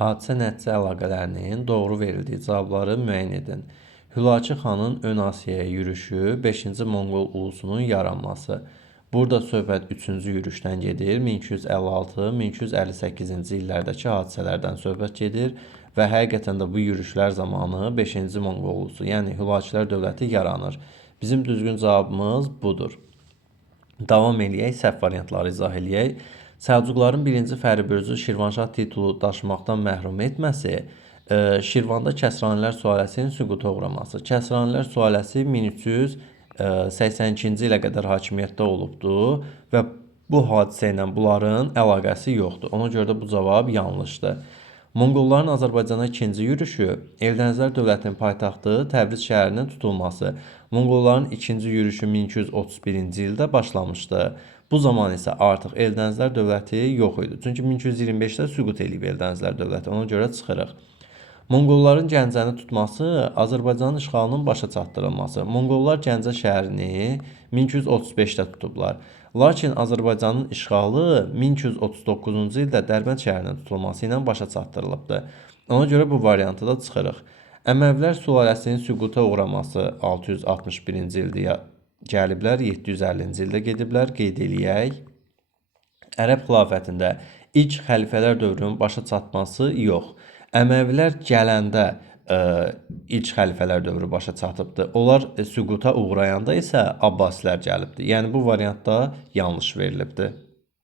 Hadisə nəticə əlaqələrinin doğru verildiyi cavabları müəyyən edin. Hülakü xanın ön Asiyaya yürüşü, 5-ci Monqol ulusunun yaranması. Burada söhbət 3-cü yürüşdən gedir. 1256-1258-ci illərdəki hadisələrdən söhbət gedir və həqiqətən də bu yürüşlər zamanı 5-ci Monqol ulusu, yəni Hülakülər dövləti yaranır. Bizim düzgün cavabımız budur. Davam eləyək, səhv variantları izah eləyək. Səlcuqların 1-ci Fəribözü Şirvanşah titulu daşımaqdan məhrum etməsi, Şirvanda Kəsranilər sülaləsinin süquta uğraması. Kəsranilər sülaləsi 1382-ci ilə qədər hakimiyyətdə olubdur və bu hadisə ilə bunların əlaqəsi yoxdur. Ona görə də bu cavab yanlışdır. Monqolların Azərbaycana ikinci yürüşü, Eldənizlər dövlətinin paytaxtı Təbriz şəhərinin tutulması. Monqolların ikinci yürüşü 1231-ci ildə başlamışdı. Bu zaman isə artıq Eldənizlər dövləti yox idi. Çünki 1225-də süqut edib Eldənizlər dövləti. Ona görə çıxırıq. Monqolların Gəncəni tutması, Azərbaycanın işğalının başa çatdırılması. Monqollar Gəncə şəhərini 1235-də tutublar. Lakin Azərbaycanın işğalı 1239-cu ildə Dərbənd şəhərinin tutulması ilə başa çatdırılıbdır. Ona görə bu variantı da çıxırıq. Əməvilər sülaləsinin süquta uğraması 661-ci ildə gəliblər, 750-ci ildə gediblər, qeyd eləyək. Ərəb xilafətində ilk xəlifələr dövrünün başa çatması yox. Əməvilər gələndə ilk xəlifələr dövrü başa çatıbdır. Onlar süquta uğrayanda isə Abbasilər gəlibdir. Yəni bu variantda yanlış verilibdir.